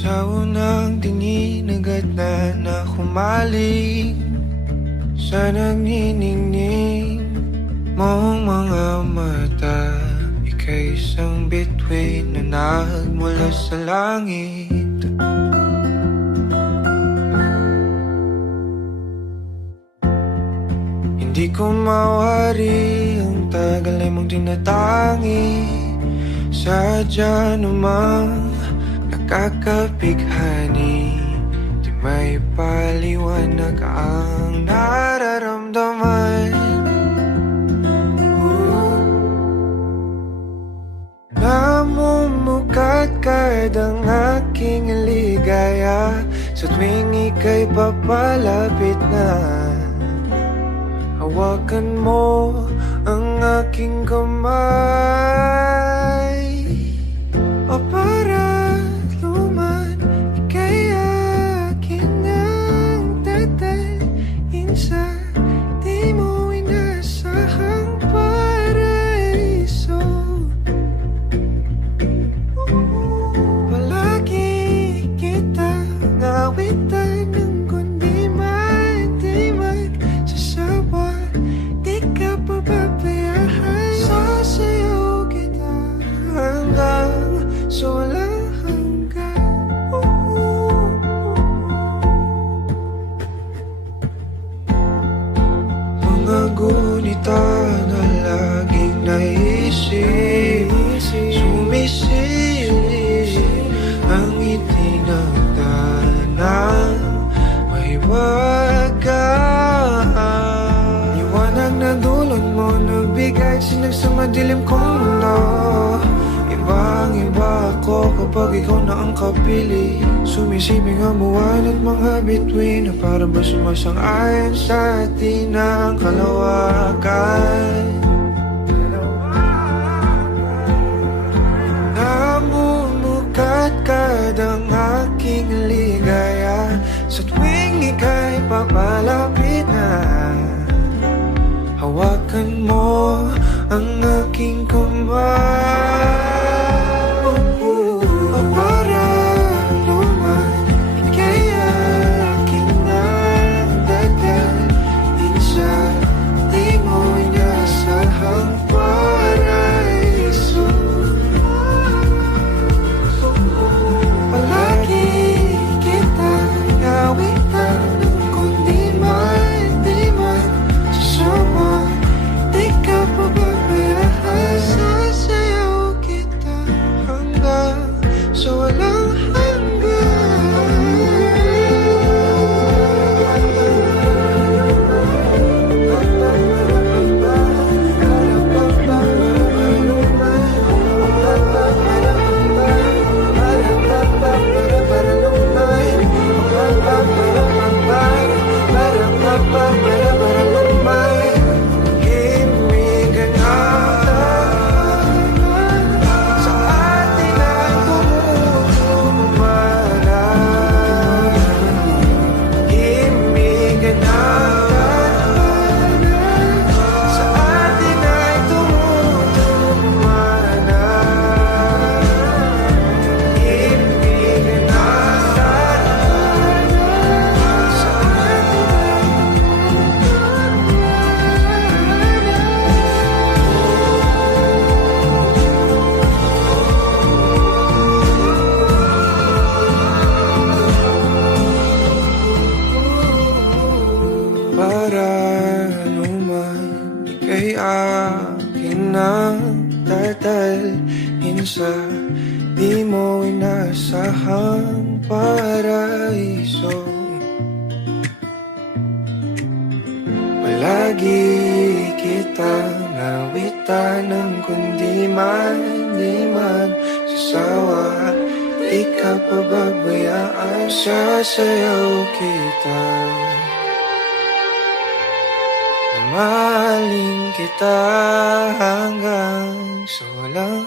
Sa unang tingin agad na humaling sa nagniningning mong mga mata. Ika'y isang bituin na nagmula sa langit. Hindi ko mawari ang tagal ay mong tinatangi. Sadya namang nakakapighani, di may paliwanag ang nararamdaman. Namumukat kadang aking ligaya sa tuwing ika'y papalapit na. Hawakan mo ang aking kamay, o para luman, ika'y akin ang tatalin sa di mo inasahang paraiso. Palagi kitang awitan ng kundi man di magsasawa. Di ka pababayaan, sasayaw kita hanggang sa walang hanggan. Mga gunita na laging naisip, sumisilip ang itinagdanang may wagaan. Liwanag na dulot mo nagbigay sinag sa madilim kong mundo. Ibang-iba ako kapag ikaw na ang kapili. Sumisibing ang buwan at mga bituin na para ba sumasang-ayon sa atin ang kalawakan. Namumukat kadang aking ligaya sa tuwing ika'y papalapit na. Hawakan mo ang aking kamay, o para luman, ika'y aking nagdadalhin sa di mo inasahang paraiso. Palagi kitang awitan ng kundi man di magsasawa. Di ka pababayaan, sasayaw kita hanggang sa walang para luman, ika'y akin ang tatalhin sa di mo inasahang paraiso. Palagi kitang nawitan ng kundi man di magsasawa. Di ka pababayaan, sasayaw kita. Mamahalin kita hanggang sa walang